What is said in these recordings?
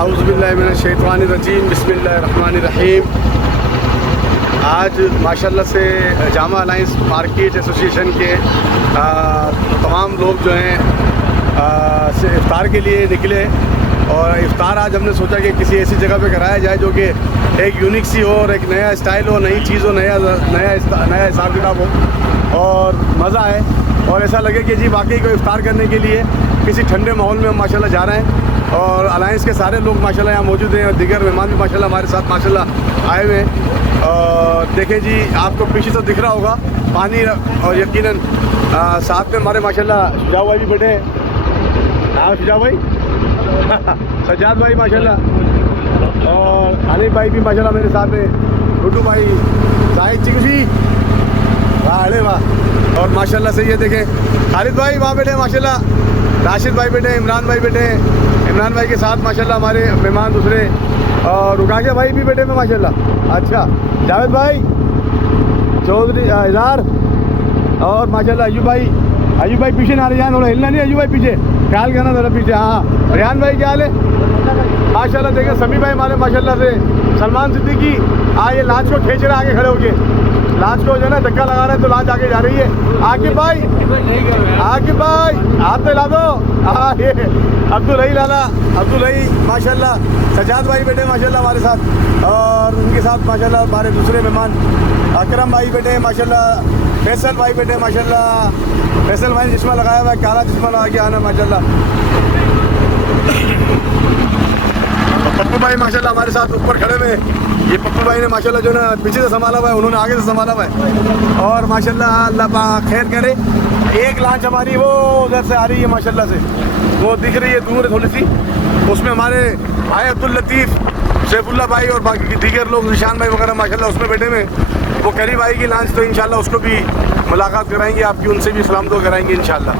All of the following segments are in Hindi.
औज़ुबिल्लाहिमिनश्शैतानिर्रजीम बिस्मिल्लाहिर्रहमानिर्रहीम। आज माशाल्लाह से जामा अलायंस मार्केट एसोसिएशन के तमाम लोग जो हैं से इफ्तार के लिए निकले और इफ्तार आज हमने सोचा कि किसी ऐसी जगह पे कराया जाए जो कि एक यूनिक सी हो और एक नया स्टाइल हो, नई चीज़ हो, नया हिसाब किताब हो और मज़ा आए और ऐसा लगे कि जी वाकई को इफ्तार करने के लिए किसी ठंडे माहौल में हम माशाल्लाह जा रहे हैं। और अलायंस के सारे लोग माशाल्लाह यहाँ मौजूद हैं और दीगर मेहमान भी माशाल्लाह हमारे साथ माशाल्लाह आए हुए हैं। और देखें जी, आपको पीछे तो दिख रहा होगा पानी और यकीनन साथ में हमारे माशाल्लाह शुजाऊ भाई भी बैठे हैं। हाँ शुजाऊ भाई सज्जाद भाई माशाल्लाह और हानिफ भाई भी माशाल्लाह मेरे साथ में, गुड्डू भाई, जाहिद चिकसी, वाह अरे वाह। और माशाल्लाह से ये देखें खालिद भाई वहाँ बैठे माशाल्लाह, राशिद भाई बैठे, इमरान भाई बैठे, इमरान भाई के साथ माशाल्लाह हमारे मेहमान दूसरे और रुकाजा भाई भी बैठे में माशाल्लाह। अच्छा जावेद भाई, चौधरी इज़ार और माशाल्लाह अयूब भाई पीछे ना रहे, थोड़ा हिलना नहीं, अयूब भाई पीछे ख्याल करना ज़रा पीछे। हाँ रियान भाई क्या हाल है माशाल्लाह। देखें समी भाई हमारे माशाल्लाह से, सलमान सिद्दीकी ये लांच को खींच रहे आगे खड़े होके, लांच को जो है ना धक्का लगा रहे हैं तो लांच आगे जा रही है। आकिब भाई हाथ मिला दो। हाँ ये अब्दुल रही माशाल्लाह, सजाद भाई बैठे माशाल्लाह हमारे साथ और उनके साथ माशाल्लाह हमारे दूसरे मेहमान अकरम भाई बैठे माशाल्लाह, फैसल भाई बैठे माशाल्लाह, फैसल भाई ने चश्मा लगाया हुआ है, काला चश्मा लगा के आना माशाल्लाह। पप्पू भाई माशाल्लाह हमारे साथ ऊपर खड़े हुए, ये पप्पू भाई ने माशाल्लाह जो ना पीछे से संभाला हुआ है, उन्होंने आगे से संभाला हुआ है और माशाल्लाह अल्लाह पाक खैर करे। एक लांच हमारी वो उधर से आ रही है माशाल्लाह से, वो दिख रही है दूर थोड़ी सी, उसमें हमारे भाई अब्दुल लतीफ़, सैफुल्लाह भाई और बाकी दीगर लोग, निशान भाई वगैरह माशाल्लाह उसमें बैठे हुए। वो करीब आएगी लांच तो इंशाल्लाह उसको भी मुलाकात कराएंगे आपकी, उनसे भी सलाम दुआ कराएंगे इंशाल्लाह।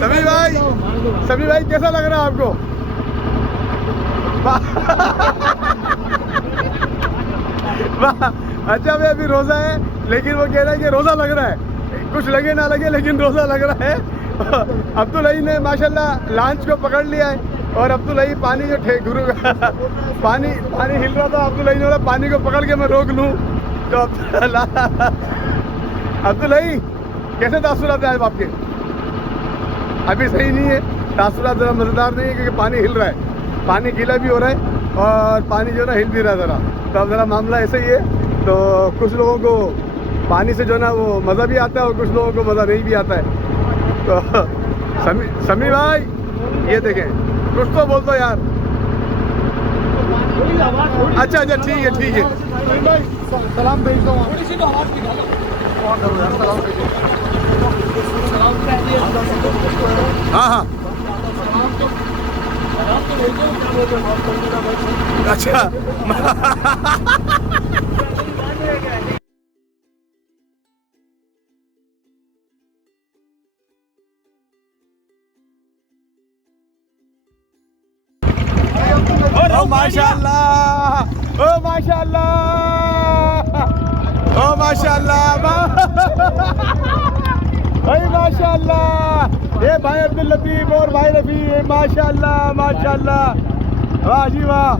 सभी भाई कैसा लग रहा है आपको? अच्छा भाई अभी रोज़ा है लेकिन वो कह रहा है कि रोज़ा लग रहा है, कुछ लगे ना लगे लेकिन रोज़ा लग रहा है। अब्दुल अई ने माशाल्लाह लांच को पकड़ लिया है और अब्दुल अई पानी जो गुरु पानी हिल रहा था, अब्दुल अई ने बोला पानी को पकड़ के मैं रोक लूँ तो अब्दुल अई कैसे तासुरात हैं आपके? अभी सही नहीं है, तासुरात ज़रा मज़ेदार नहीं है क्योंकि पानी हिल रहा है, पानी गीला भी हो रहा है और पानी जो है ना हिल भी रहा है ज़रा, तो अब ज़रा मामला ऐसे ही है। तो कुछ लोगों को पानी से जो है ना वो मज़ा भी आता है और कुछ लोगों को मज़ा नहीं भी आता है। तो समी भाई ये देखें, कुछ तो बोल दो यार। अच्छा ठीक है सलाम भेज दो। हाँ अच्छा माशाल्लाह, ओ माशाल्लाह भाई माशाल्लाह, ये भाई अब्दुल लतीफ़ और भाई रफ़ी, माशाल्लाह वाह जी वाह।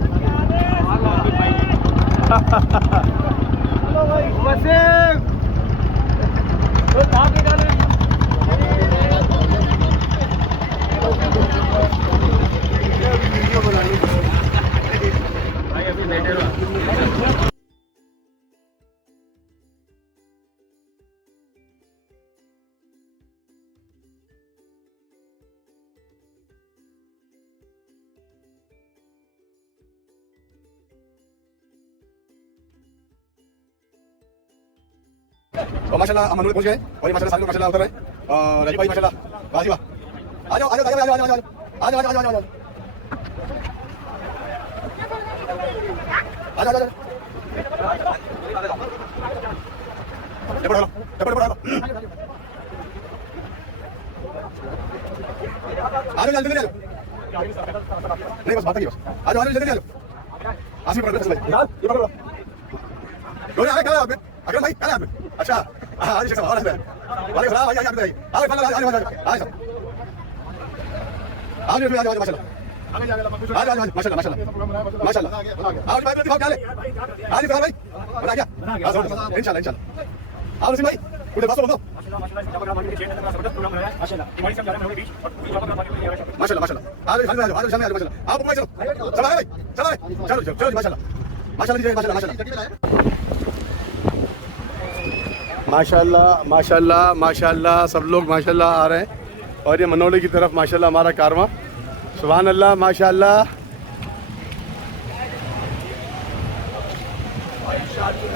और माशाल्लाह हम मनोले पहुंच गए और ये माशाल्लाह सारे लोग माशाल्लाह उतर रहे हैं और राजू भाई माशाल्लाह वाह जी वाह आ जाओ आ जाओ आ जाओ आ जाओ आ जाओ आ जाओ आ जाओ नहीं बस बात ही बस आ जाओ जल्दी आ जाओ आसिफ पकड़ ले ये पकड़ो दो आ गए आप अकरम भाई क्या आप अच्छा हां आज शेख साहब वालेकुम सलाम भाई आप बताइए आ फल आ जाओ माशाल्लाह आ जाओ माशाल्लाह माशाल्लाह आज भाई दिखाओ क्या ले आज दिखाओ भाई बता क्या इंशाल्लाह इंशाल्लाह आओ भाई पूरे पास बोलो माशाल्लाह माशाल्लाह आज सामने आ जाओ माशाल्लाह आप ऊपर चलो चलो भाई चलो चलो माशाल्लाह माशाल्लाह माशाल्लाह माशाल्लाह माशाल्लाह सब लोग माशाल्लाह आ रहे हैं और ये मनोले की तरफ माशाल्लाह हमारा कारवां सुभान अल्लाह माशाल्लाह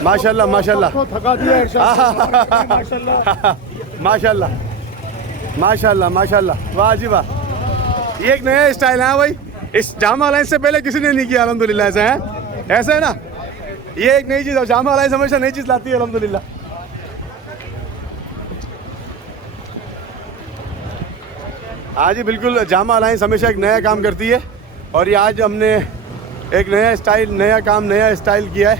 माशाल्लाह माशाल्लाह थका दिया माशाल्लाह माशाल्लाह माशाल्लाह वाह जी वाह ये एक नया स्टाइल है भाई इस जामा अलायंस से पहले किसी ने नहीं किया अल्हम्दुलिल्लाह ऐसा है ऐसा है ना ये एक नई चीज़ है जामा अलायंस हमेशा नई चीज़ लाती है अल्हम्दुलिल्लाह हाँ जी बिल्कुल जामा अलायंस हमेशा एक नया काम करती है और ये आज हमने एक नया स्टाइल किया है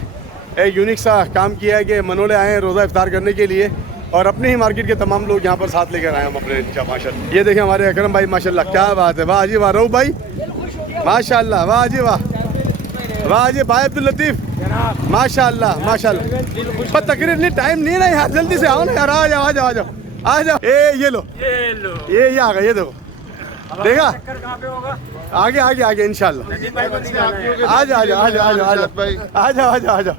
एक यूनिक सा काम किया है कि मनोले आए हैं रोज़ा इफ्तार करने के लिए और अपने ही मार्केट के तमाम लोग यहाँ पर साथ लेकर आए हम अपने माशाल्लाह ये देखें हमारे अकरम भाई माशाल्लाह क्या बात है वाह जी वाह रहू भाई माशाल्लाह वाह जी वाह जी भाई अब्दुल लतीफ़ माशाल्लाह माशाल्लाह पर तकरीर नहीं टाइम नहीं ना यार जल्दी से आओ ना यार आ जाओ आ जाओ ये लो ये आ गया ये देखो देखा आगे इंशाल्लाह आ जाओ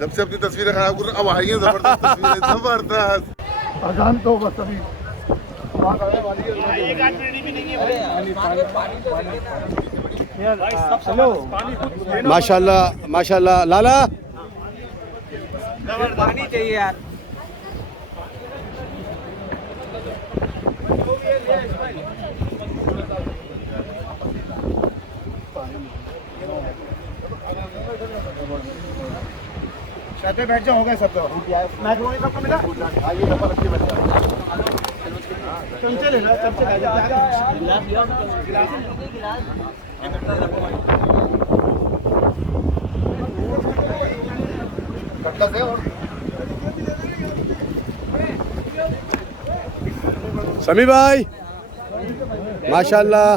जब से अपनी तस्वीरें खराब कर अब आई हैं जबरदस्त अजान तो बस अभी माशाल्लाह माशाल्लाह लाला पानी चाहिए यार छत पे बैठ जाओ हो गए सब तो मैक्रोनी सबको मिला आइए डब्बा रखिए बच्चा चमचे ले लो चमचे ले लो गिलास लियो गिलास कट्टा से और समी भाई माशाल्लाह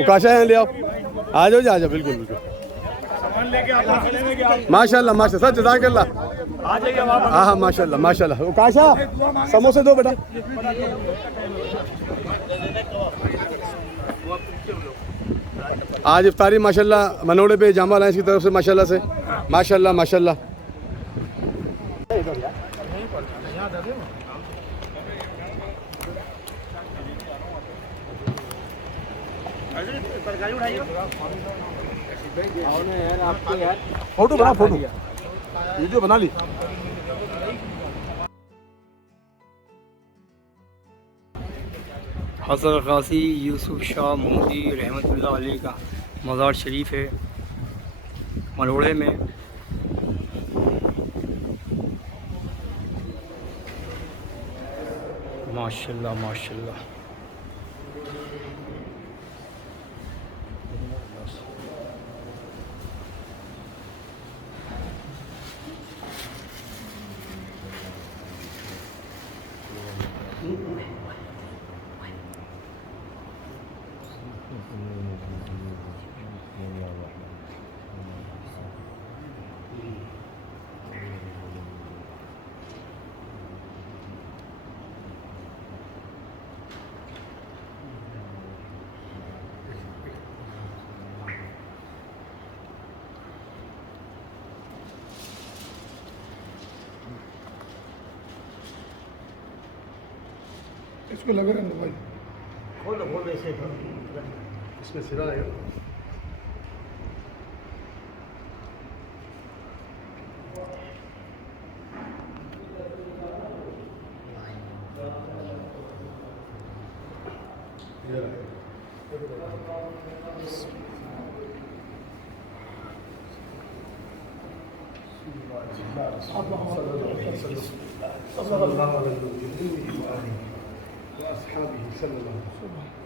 उकाशा है ले आओ आ जाओ बिल्कुल माशाल्लाह माशाल्लाह सच जज़ाकल्लाह हाँ माशाल्लाह उकाशा समोसे दो बेटा आज इफ्तारी माशाल्लाह मनोड़े पे जामा अलायंस की तरफ से माशाल्लाह फोटो बना वीडियो बना ली हज़रत गाज़ी यूसुफ शाह मोदी रहमतुल्लाह अलैह का मज़ार शरीफ है मलोड़े में। माशाल्लाह माशाल्लाह इसको लगे रहने दो भाई खोल दे इसे इसमें सिरा है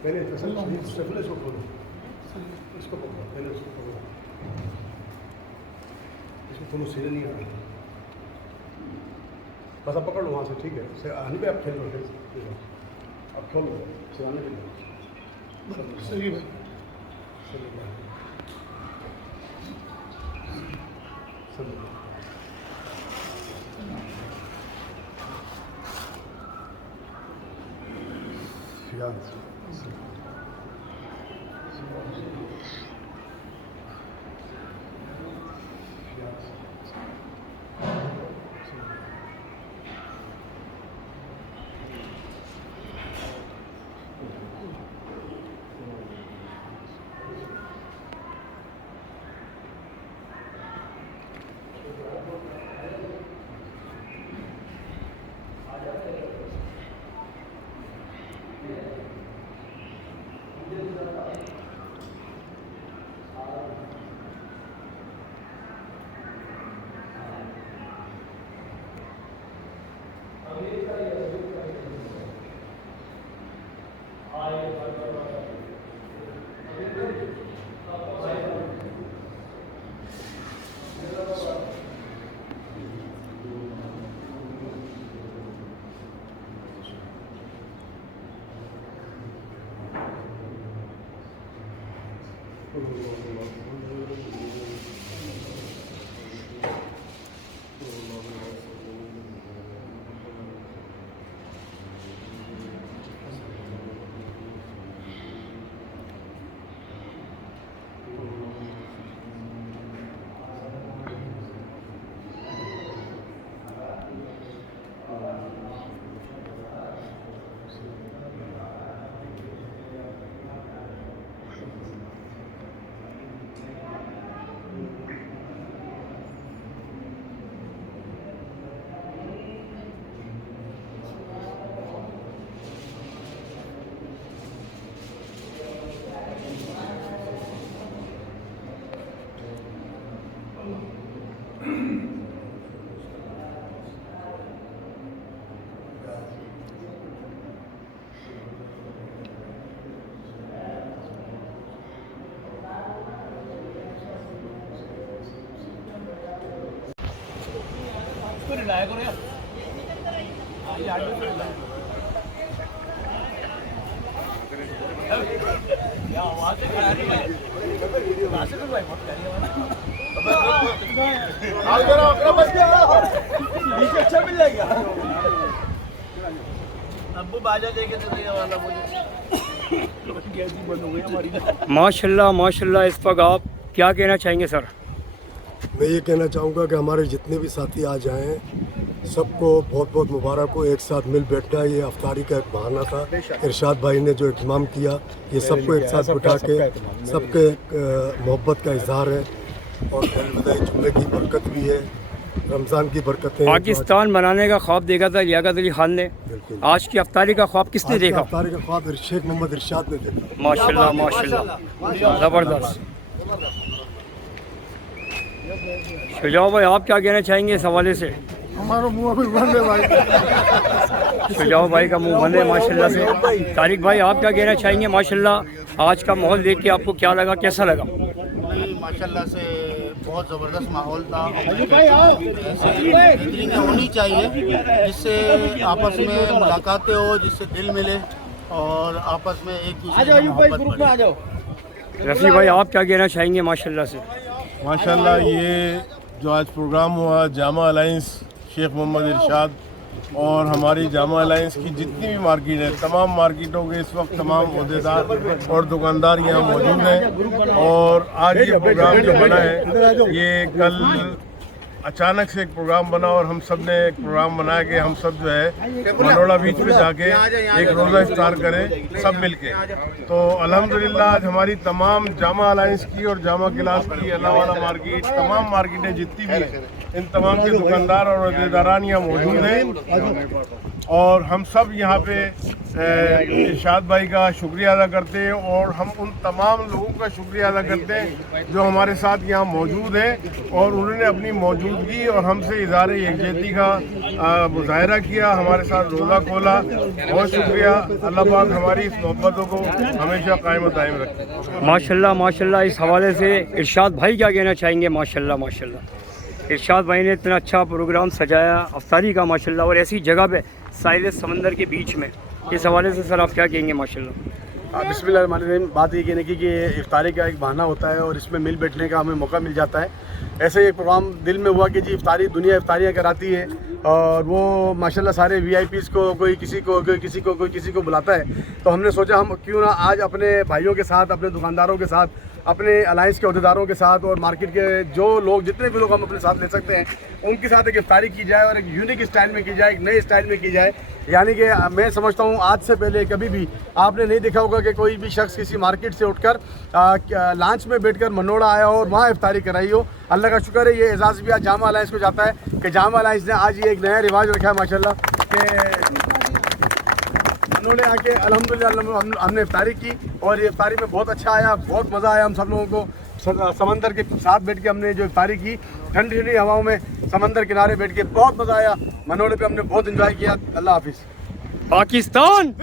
पहले इसको खोलो, इसको पकड़ो, पहले इसको पकड़ो, इसको तुम सीधे नहीं आना, बस अब पकड़ लो वहाँ से, ठीक है। आने पे आप खेल लो, अब खेल लो सिखाने के लिए। सही है अच्छा मिल जाएगा। अब्बू बाजा लेके चले वाला मुझे। माशाल्लाह माशाल्लाह। इस वक्त आप क्या कहना चाहेंगे सर? मैं ये कहना चाहूँगा कि हमारे जितने भी साथी आज आए हैं सबको बहुत बहुत मुबारक हो। एक साथ मिल बैठना ये अफ्तारी का एक बहाना था। इरशाद भाई ने जो इत्माम किया ये सबको एक साथ बिठा के सबके मोहब्बत का इजहार है और जुम्मे की बरकत भी है, रमज़ान की बरकतें। पाकिस्तान बनाने का ख्वाब देखा था लियाकत अली खान ने, आज की अफ्तारी का ख्वाब किसने देखा? अफ्तारी का ख्वाब शेख मोहम्मद इरशाद ने देखा। माशाल्लाह माशाल्लाह, ज़बरदस्त। शुजाओ भाई आप क्या कहना चाहेंगे इस हवाले से? हमारा मुंह अभी बंद है भाई। शुजाओ भाई का मुंह बंद है माशाल्लाह से। तारिक भाई आप क्या कहना चाहेंगे? माशाल्लाह आज का माहौल देख के आपको क्या लगा, कैसा लगा? माशाल्लाह से बहुत ज़बरदस्त माहौल था। ऐसे होनी चाहिए जिससे आपस में मुलाकातें हो, जिससे दिल मिले और आपस में एक दूसरे से मोहब्बत बढ़े। रफ़ी भाई आप क्या कहना चाहेंगे? माशाल्लाह से माशाल्लाह ये जो आज प्रोग्राम हुआ जामा अलायंस शेख मोहम्मद इरशाद और हमारी जामा अलायंस की जितनी भी मार्केट है, तमाम मार्केटों के इस वक्त तमाम अहदेदार और दुकानदार यहाँ मौजूद हैं। और आज ये प्रोग्राम जो बना है ये कल अचानक से एक प्रोग्राम बना और हम सब ने एक प्रोग्राम बनाया कि हम सब जो है मनोड़ा बीच पे जाके एक रोज़ा इफ्तार करें सब मिलके। तो अल्हम्दुलिल्लाह आज हमारी तमाम जामा अलायंस की और जामा क्लास की, अल्लाह वाला मार्केट, तमाम मार्केटें जितनी भी इन तमाम के दुकानदार और अहदेदारान यहाँ मौजूद हैं और हम सब यहाँ पे इरशाद भाई का शुक्रिया अदा करते हैं और हम उन तमाम लोगों का शुक्रिया अदा करते हैं जो हमारे साथ यहाँ मौजूद हैं और उन्होंने अपनी मौजूदगी और हमसे इज़हार यकजहती का मुजाहरा किया, हमारे साथ रोज़ा खोला। बहुत शुक्रिया। अल्लाह पाक हमारी इस मोहब्बतों को हमेशा कायम दायम रखे। माशाल्लाह माशाल्लाह। इस हवाले से इरशाद भाई क्या कहना चाहेंगे? माशाल्लाह माशाल्लाह। इरशाद भाई ने इतना अच्छा प्रोग्राम सजाया अफ्तारी का माशाल्लाह, और ऐसी जगह पे साहिल समंदर के बीच में। इस हवाले से सर आप क्या कहेंगे? माशाल्लाह। बिस्मिल्लाहिर्रहमानिर्रहीम। बात ये कहने की कि इफ्तारी का एक बहाना होता है और इसमें मिल बैठने का हमें मौका मिल जाता है। ऐसे ही एक प्रोग्राम दिल में हुआ कि जी इफ्तारी, दुनिया इफ्तारियाँ कराती है और वो माशाल्लाह सारे VIPs को कोई किसी को बुलाता है, तो हमने सोचा हम क्यों ना आज अपने भाइयों के साथ, अपने दुकानदारों के साथ, अपने अलायंस के अहदेदारों के साथ और मार्केट के जो लोग, जितने भी लोग हम अपने साथ ले सकते हैं, उनके साथ एक इफ्तारी की जाए और एक यूनिक स्टाइल में की जाए, एक नए स्टाइल में की जाए। यानी कि मैं समझता हूँ आज से पहले कभी भी आपने नहीं देखा होगा कि कोई भी शख्स किसी मार्केट से उठकर लॉन्च में बैठकर मनोड़ा आया हो और वहाँ इफ्तारी कराई हो। अल्लाह का शुक्र है ये एजाज़ भी आज जामा अलायंस को जाता है कि जामा अलायंस ने आज ये एक नया रिवाज रखा है माशाल्लाह कि उन्होंने आके अल्हम्दुलिल्लाह हमने इफ्तारी की और ये इफ्तारी में बहुत अच्छा आया, बहुत मज़ा आया। हम सब लोगों को समंदर के साथ बैठ के हमने जो इफ्तारी की, ठंडी ठंडी हवाओं में समंदर किनारे बैठ के बहुत मज़ा आया। मनोड़े पे हमने बहुत एंजॉय किया। अल्लाह हाफिज़। पाकिस्तान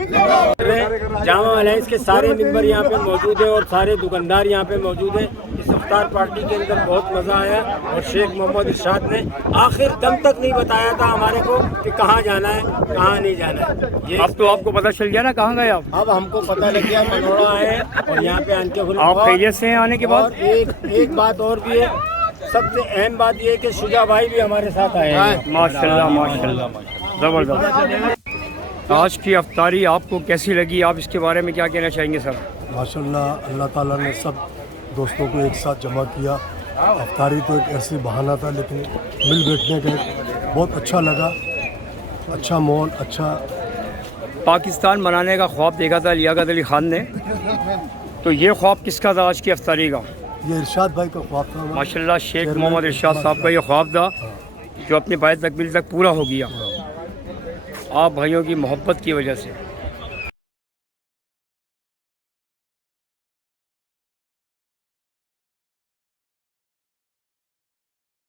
जामा अलायंस के सारे मेंबर यहाँ पे मौजूद हैं और सारे दुकानदार यहाँ पे मौजूद हैं। इस इफ्तार पार्टी के अंदर बहुत मज़ा आया और शेख मोहम्मद इरशाद ने आखिर दम तक नहीं बताया था हमारे को कि कहाँ जाना है, कहाँ नहीं जाना है। ये अब तो आपको पता चल गया ना कहाँ गए आप? अब हमको पता लग गया मनोड़ा है और यहाँ पे आने आप खैरियत से हैं आने के बाद? एक बात और भी है, सबसे अहम बात ये है कि शुजा भाई भी हमारे साथ आए हैं। माशाल्लाह माशाल्लाह, ज़बरदस्त। आज की अफ्तारी आपको कैसी लगी? आप इसके बारे में क्या कहना चाहेंगे सर? माशाल्लाह अल्लाह ताला ने सब दोस्तों को एक साथ जमा किया। अफ्तारी तो एक ऐसी बहाना था, लेकिन मिल बैठने का बहुत अच्छा लगा। अच्छा माहौल, अच्छा। पाकिस्तान बनाने का ख्वाब देखा था लियाकत अली ख़ान ने, तो ये ख्वाब किसका था आज की अफ्तारी का? ये इरशाद भाई का ख्वाब था। माशाल्लाह शेख मोहम्मद इरशाद साहब का ये ख्वाब था जो अपनी बात तकमील तक पूरा हो गया, आप भाइयों की मोहब्बत की वजह से।